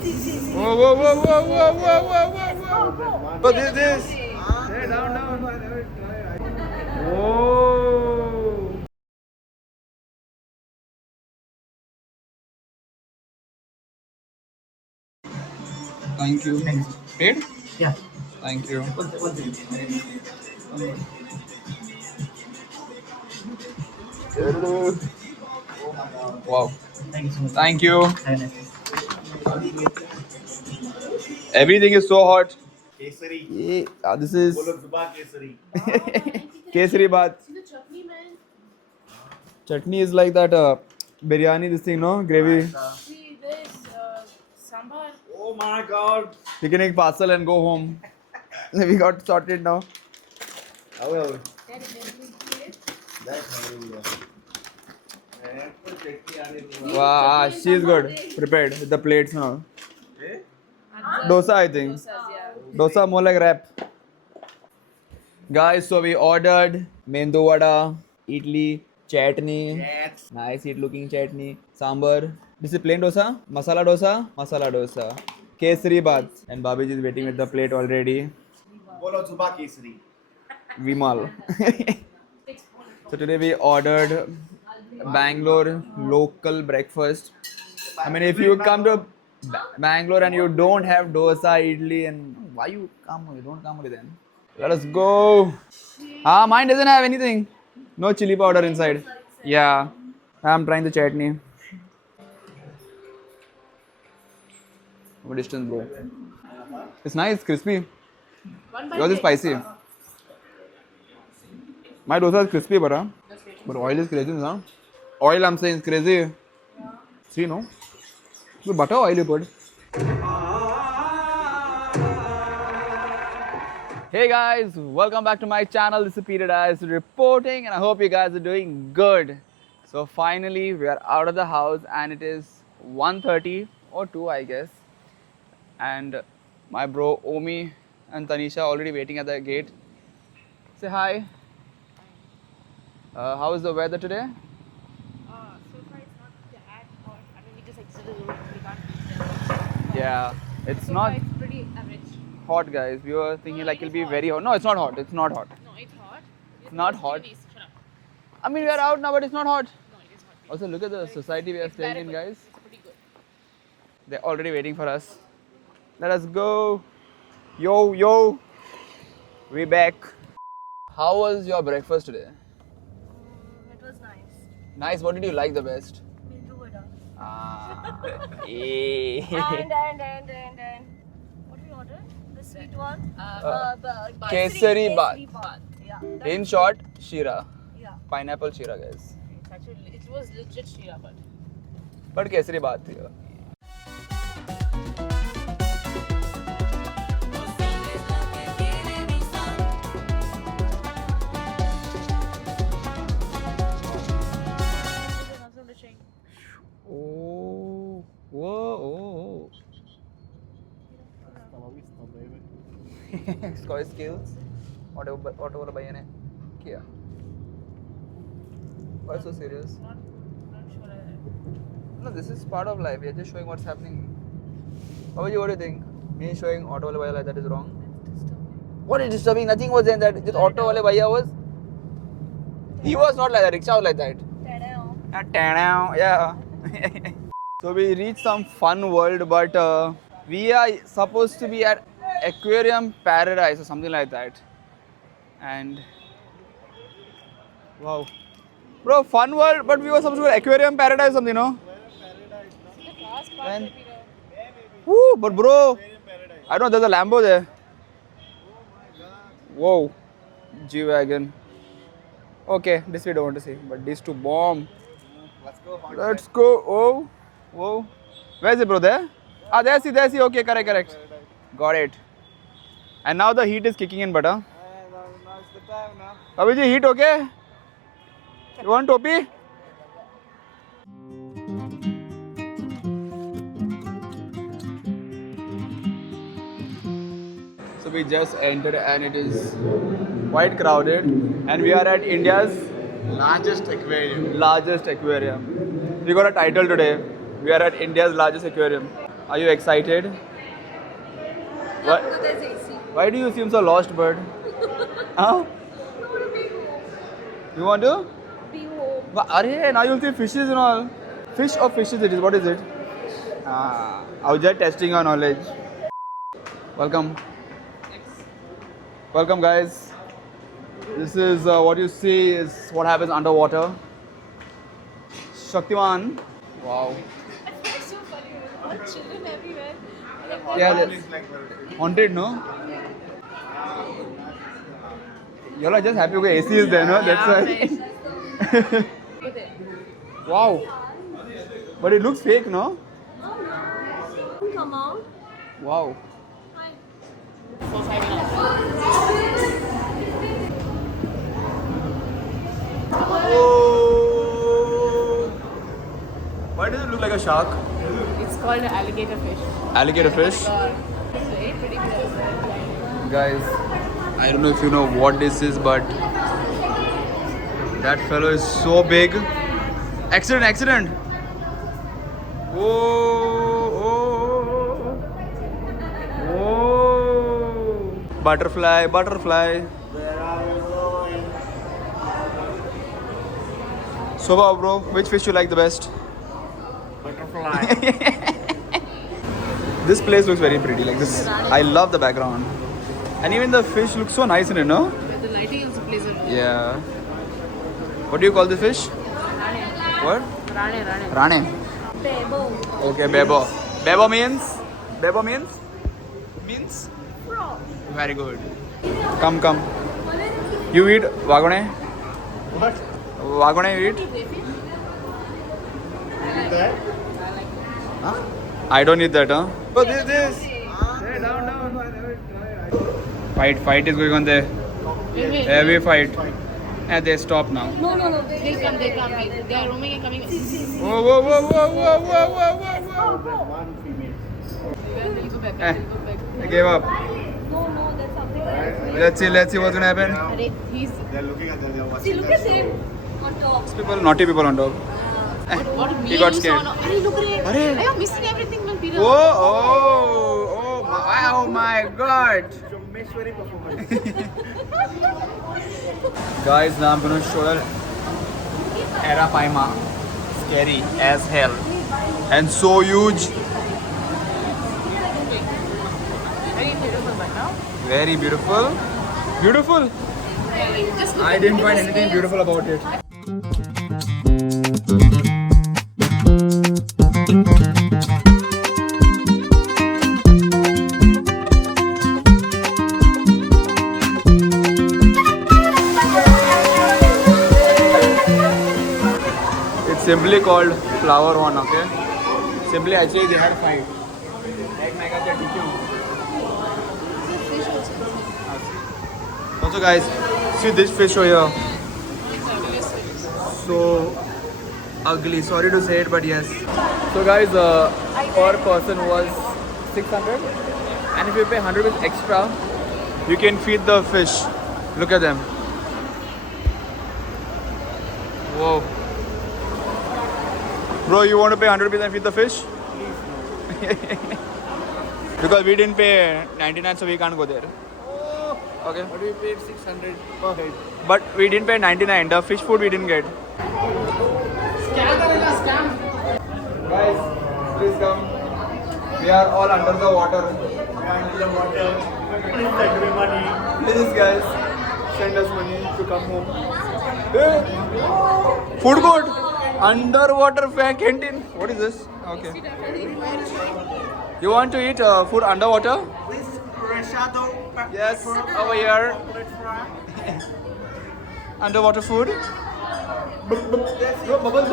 Whoa, whoa, whoa, whoa, whoa, whoa, whoa, whoa, whoa. What is this? Hey, down, down. Whoa. Thank you. Paid? Yeah. Thank you. Wow. Thank you so much. Thank you. Have a nice day. Everything is so hot. Kesari This is बोलो जुबा Kesari Kesari Baat. Chutney is like that biryani, this thing, no? Gravy. See this sambar. Oh my God We can make parcel and go home. We got sorted now. आओ आओ That is very good. That मैं तो चटनी आने दूंगा Wow, she's good. Prepared with the plates and all. Dosa, I think. Dosas, yeah. Dosa more like wrap. Guys, so we ordered mendu vada, idli, chutney, Yes. nice eat looking chutney, sambar. This is plain dosa, masala dosa, kesari baat, and Babiji is waiting with the plate already. बोलो जुबा Kesari Vimal. So today we ordered Bangalore local breakfast. I mean, if you come to Bangalore and you don't have dosa, idli, and why you come? You don't come with them. Let us go. Ah, mine doesn't have anything. No chili powder inside. Yeah, I'm trying the chutney. What distance, bro? It's nice, crispy. Yours is spicy. My dosa is crispy, but oil is crazy, huh? Oil, I'm saying, is crazy. See, no? So butter oil you put. Hey guys, welcome back to my channel. This is Peter Dias reporting, and I hope you guys are doing good. So finally, we are out of the house, and it is 1:30 or 2, I guess. And my bro Omi and Tanisha already waiting at the gate. Say hi. How is the weather today? So far it's not that hot. I mean, we just exited the room. We can't. Yeah, it's So not far it's pretty average. hot, guys. We were thinking No, like it it'll is be hot. very hot. No, it's not hot. It's not hot. No, it's hot. It's not hot. Shut up. I mean, we are out now, but it's not hot. No, it is hot. Also, look at the society we are It's staying in, bearable. guys. It's pretty good. They're already waiting for us. Let us go. Yo, yo. We back. How was your breakfast today? It was nice. Nice. What did you like the best? Mendu vada. Ah. eh. And what we ordered? The sweet one. Kesari baat. Yeah. In short, Shira. Yeah. Pineapple Shira, guys. It's actually, it was legit shira, But Kesari baat. Yeah. Oh, whoa, Sky skills. Whatever bhaiya ne kiya. Why so serious? Not sure. No, this is part of life. We are just showing what's happening. Babaji, what do you think? Me showing auto wale bhaiya like that is wrong? What is disturbing? Nothing was in that. This auto wale bhaiya was. He was not like that. Rickshaw was like that. Yeah. So we reached some fun world, but we are supposed to be at Aquarium Paradise or something like that. And wow, bro, fun world, but we were supposed to go to Aquarium Paradise or something, no? And, woo, but bro, I don't know. There's a Lambo there. Whoa, G-Wagon. Okay, this we don't want to see, but these two bomb. Let's go. Oh, whoa. Where is it, bro? There? Ah, there, see, there, see. Okay, correct. Got it. And now the heat is kicking in, butter. Abhiji, heat okay? You want topi? So we just entered and it is quite crowded, and we are at India's largest aquarium largest aquarium. We got a title today. We are at India's largest aquarium. Are you excited? What? No, there's AC. Why do you seem so lost, bird? Huh? You want to? Be home. Arey, now you'll see fishes and all. Fish or fishes it is? What is it? I was just testing your knowledge. Welcome. Welcome, guys. This is what you see is what happens underwater. Shaktiman. Wow. It's so funny. All children everywhere. Yeah, that's haunted, no? You're all just happy because AC is there, no? That's why. With it. Wow. But it looks fake, no? Come out. Wow. Hi. Oh. Why does it look like a shark? It's called an alligator fish. Alligator fish? It's very pretty beautiful. Guys, I don't know if you know what this is, but that fellow is so big. Accident, accident. Oh. Butterfly, butterfly. So, bro, which fish you like the best? Butterfly. This place looks very pretty. Like this, I love the background, and even the fish looks so nice in it, no? The lighting also plays a role. Yeah. What do you call the fish? What? Rane. Rane. Bebo. Okay, bebo. Bebo means? Bebo means? Means? Frog. Very good. Come, come. You eat wagone? What? Wagone you eat? That? Huh? I don't eat that, huh? Oh, this. Fight is going on there. Heavy fight. And they stop now. No. They come. They are roaming and coming. Whoa. One female. They'll go back. I gave up. No, that's something else. Let's see what's gonna happen. He's. They're looking at them. They're watching. See, look at him on top. These people, naughty people on top. What He got scared. Hey, look at it. Arey. I am missing everything, man. Peter. Oh my god. Jomeshwari performance. Guys, now I'm gonna show you Arapaima. Scary as hell. And so huge. Very beautiful, but now. Very beautiful. Beautiful. Just I didn't find anything beautiful about it. It's simply called flower one, okay? Simply actually they had fight. Like mega also guys, see this fish over here. So ugly, sorry to say it, but yes. So guys, per person was 600, and if you pay 100 rupees extra, you can feed the fish. Look at them. Whoa. Bro, you want to pay 100 rupees and feed the fish? Because we didn't pay 99, so we can't go there. Okay. But we paid 600 per head. But we didn't pay 99. The fish food we didn't get. Guys, please come. We are all under the water. And the water. Please send me money. Please, guys, send us money to come home. Hey. Food court. Underwater canteen. What is this? Okay. You want to eat food underwater? This Rashado. Yes, over here. Underwater food. Bubbles.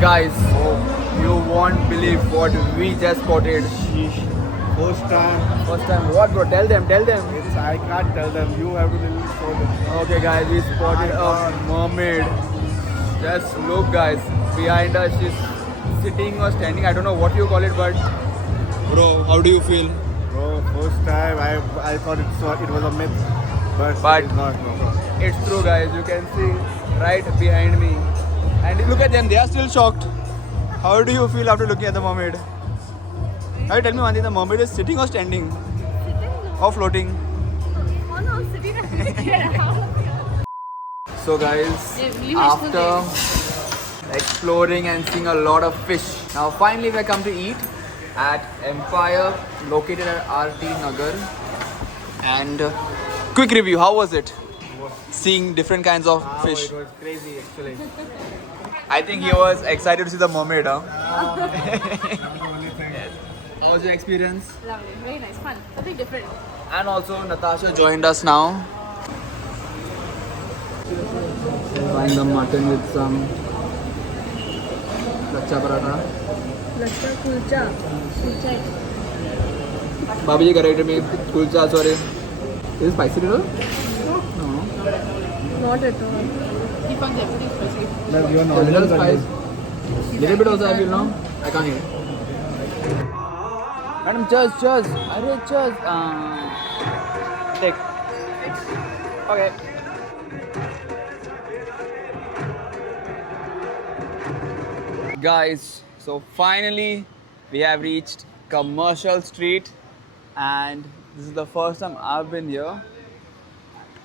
Guys, you won't believe what we just spotted. First time. First time, what bro? Tell them. It's, I can't tell them. You have to really show them. Okay guys, we spotted a mermaid. Just look guys, behind us she's sitting or standing, I don't know what you call it, but bro, how do you feel? Bro, first time I thought it was a myth, but it's not. No. It's true, guys. You can see right behind me. And look at them, they are still shocked. How do you feel after looking at the mermaid? Now you tell me one thing, the mermaid is sitting or standing? Or floating? Oh no, sitting there. So guys, Yeah, really after exploring and seeing a lot of fish, now finally we have come to eat at Empire, located at RT Nagar. And quick review, how was it? Seeing different kinds of fish. It was crazy actually. I think he was excited to see the mermaid, huh? How was your experience? Lovely, very nice, fun, something different. And also Natasha joined us now. Buying the mutton with some lacha paratha. Lacha kulcha. Babaji corrected me. Kulcha, sorry. Is it spicy little? No. Not at all. He finds everything spicy. But you're A not. little spice. Little bit also I feel now. I can't eat. Madam, cheers. Arey, cheers. Take. Okay. Guys, so finally we have reached Commercial Street, and this is the first time I've been here.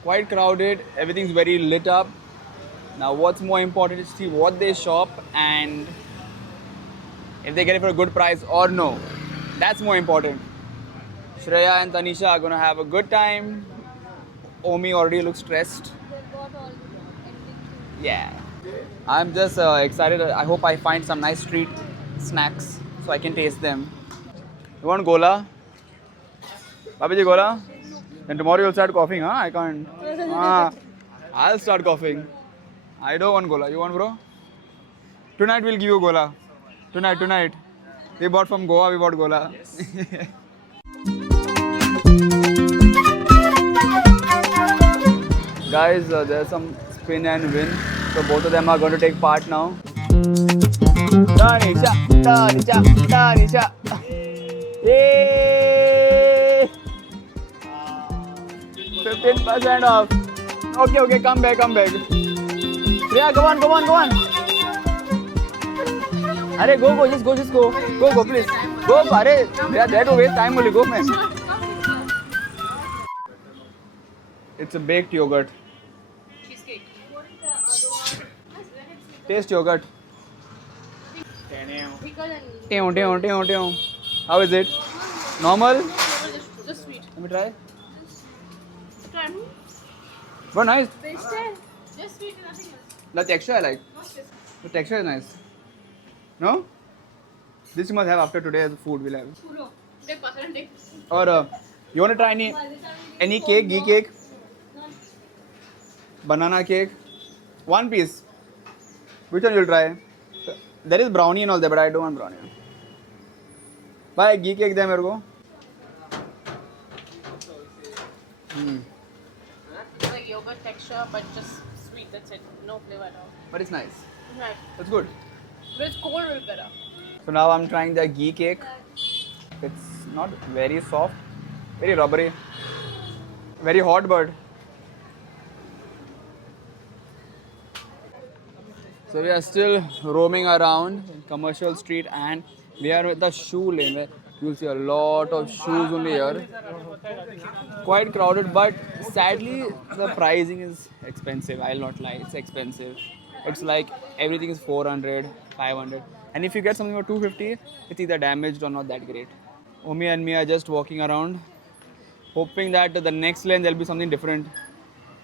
Quite crowded, everything's very lit up. Now what's more important is to see what they shop and if they get it for a good price or no. That's more important. Shreya and Tanisha are gonna have a good time. Omi already looks stressed. Yeah. I'm just excited. I hope I find some nice street snacks so I can taste them. You want gola? Babaji, gola? Then tomorrow you'll start coughing, huh? I can't. I'll start coughing. I don't want gola. You want, bro? Tonight we'll give you gola. Tonight. We bought from Goa, we bought gola. Yes. Guys, there's some spin and win. So both of them are going to take part now. Tanisha. Yay! 15% off. Okay, come back. Yeah, go on. Arey, go, just go. Go, please. Go, arey. They are there to waste time only. Go, man. It's a baked yogurt. Cheesecake. Taste yogurt. Pickle and How is it? Normal? just sweet. Let me try. Try. Oh, nice. Taste it. Just sweet and nothing else. The texture I like. Not spicy. The texture is nice. No? This you must have after today's food we'll have. Puro. Take pasar and take. Or you want to try any cake, ghee cake, banana cake, one piece. Which one you'll try? There is brownie and all there, but I don't want brownie. Buy ghee cake there, mere ko. It's like yogurt texture, but just sweet. That's it. No flavor at all. But it's nice. Right. It's good. But it's cold, will be better. So now I'm trying the ghee cake. It's not very soft, very rubbery, very hot, but so we are still roaming around in Commercial Street, and we are at the shoe lane where you'll see a lot of shoes only here. Quite crowded, but sadly the pricing is expensive. I'll not lie, it's expensive. It's like everything is 400, 500, and if you get something for 250, it's either damaged or not that great. Omi and me are just walking around, hoping that the next lane there'll be something different.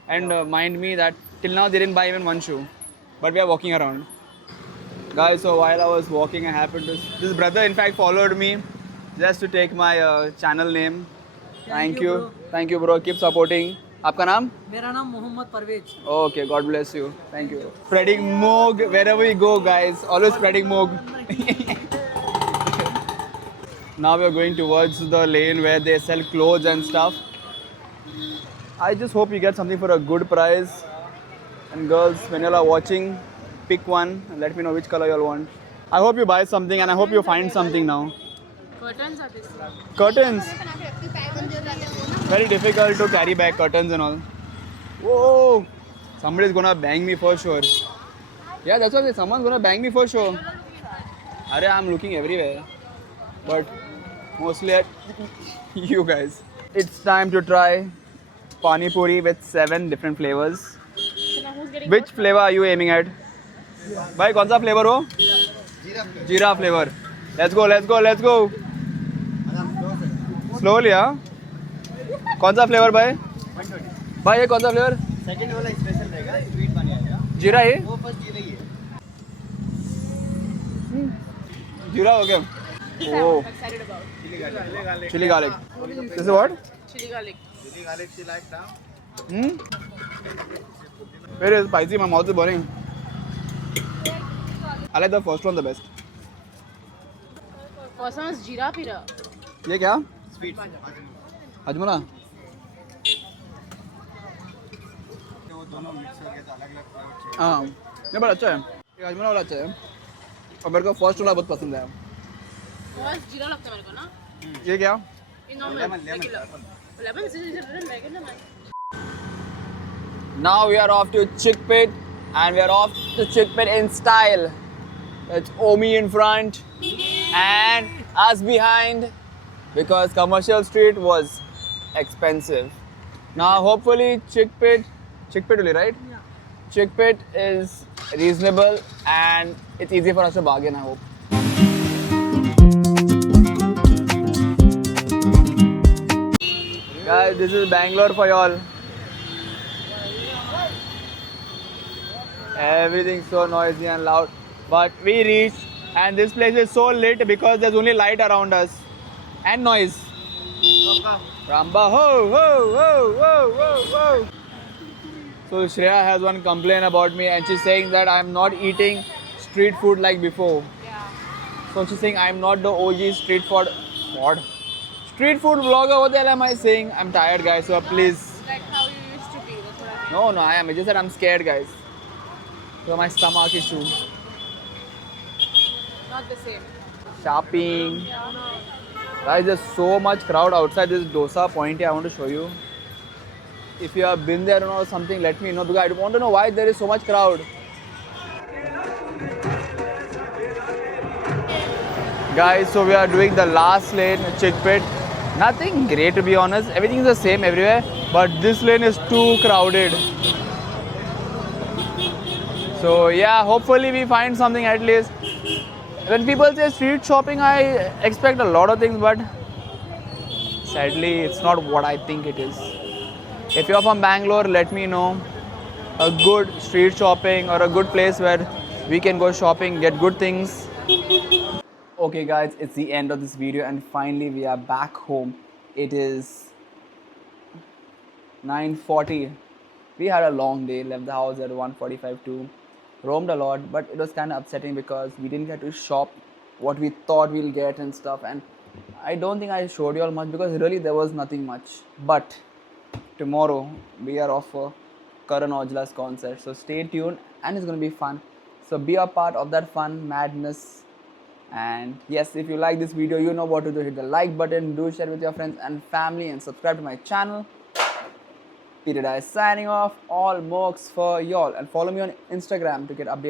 And mind me that till now they didn't buy even one shoe, but we are walking around. Guys, so while I was walking, I happened to... This brother in fact followed me just to take my channel name. Thank you. Thank you, bro. Keep supporting. आपका नाम? मेरा नाम Mohammad Parvez. Okay, God bless you. Thank you. Spreading Moog wherever we go, guys. Always spreading Moog. Now we are going towards the lane where they sell clothes and stuff. I just hope you get something for a good price. And girls, when you are watching, pick one and let me know which color you all want. I hope you buy something and I hope you find something now. For Curtains are this. Curtains. Very difficult to carry back curtains and all. Whoa! Somebody's gonna bang me for sure. Yeah, that's what I say. Someone's gonna bang me for sure. Arey, I'm looking everywhere. But mostly at you guys. It's time to try Pani Puri with 7 different flavors. So now who's getting Which flavor are you aiming at? Bhai, kaun sa flavor ho? Jeera flavor. Let's go, let's go, let's go. Slowly, huh? कौन सा flavour भाई? भाई ये कौन सा flavour? Second वाला special रहेगा, sweet बन जाएगा. जीरा है? वो फर्स्ट जीरा ही है. जीरा हो गया. This I'm Oh, excited about. chili garlic. This is what? Chili garlic. Chili garlic she like now. Very spicy. My mouth is burning. I like the first one the best. First one is jeera pira. ये क्या? Sweet. Hajmola. वो दोनों mix करके अलग-अलग flavour. हाँ. ये बड़ा अच्छा है. ये हजमोला वाला अच्छा है. और मेरे को फर्स्ट वाला बहुत पसंद है. First jeera लगता है मेरे को ना. ये क्या? In normal. Regular. Lemon is regular. Now we are off to Chickpit and we are off to Chickpit in style. It's Omi in front and us behind because Commercial Street was expensive. Now hopefully Chickpit only, right? Yeah. Chickpit is reasonable and it's easy for us to bargain, I hope. Guys, this is Bangalore for y'all. Everything's so noisy and loud. But we reached and this place is so lit because there's only light around us and noise. Ramba, ho, ho, ho, ho, ho, ho. So Shreya has one complaint about me and she's saying that I'm not eating street food like before. Yeah. So she's saying I'm not the OG street food. What? Street food vlogger, what the hell am I saying? I'm tired, guys, so please. Like how you used to be. That's what I mean. No, I am. I just said I'm scared, guys. So my stomach issue. Not the same. Shopping. Guys, there's so much crowd outside this dosa point here. I want to show you. If you have been there or something, let me know because I want to know why there is so much crowd. Guys, so we are doing the last lane, Chickpit. Nothing great to be honest. Everything is the same everywhere, but this lane is too crowded. So yeah, hopefully we find something at least. When people say street shopping, I expect a lot of things, but sadly, it's not what I think it is. If you're from Bangalore, let me know a good street shopping or a good place where we can go shopping, get good things. Okay guys, it's the end of this video and finally we are back home. It is 9:40. We had a long day, left the house at 1:45 too. Roamed a lot, but it was kind of upsetting because we didn't get to shop what we thought we'll get and stuff, and I don't think I showed you all much because really there was nothing much. But tomorrow we are off for Karan Aujla's concert, so stay tuned and it's going to be fun. So be a part of that fun madness. And yes, if you like this video, you know what to do. Hit the like button, do share with your friends and family, and subscribe to my channel. Peter Dye signing off. All mokes for y'all, and follow me on Instagram to get updated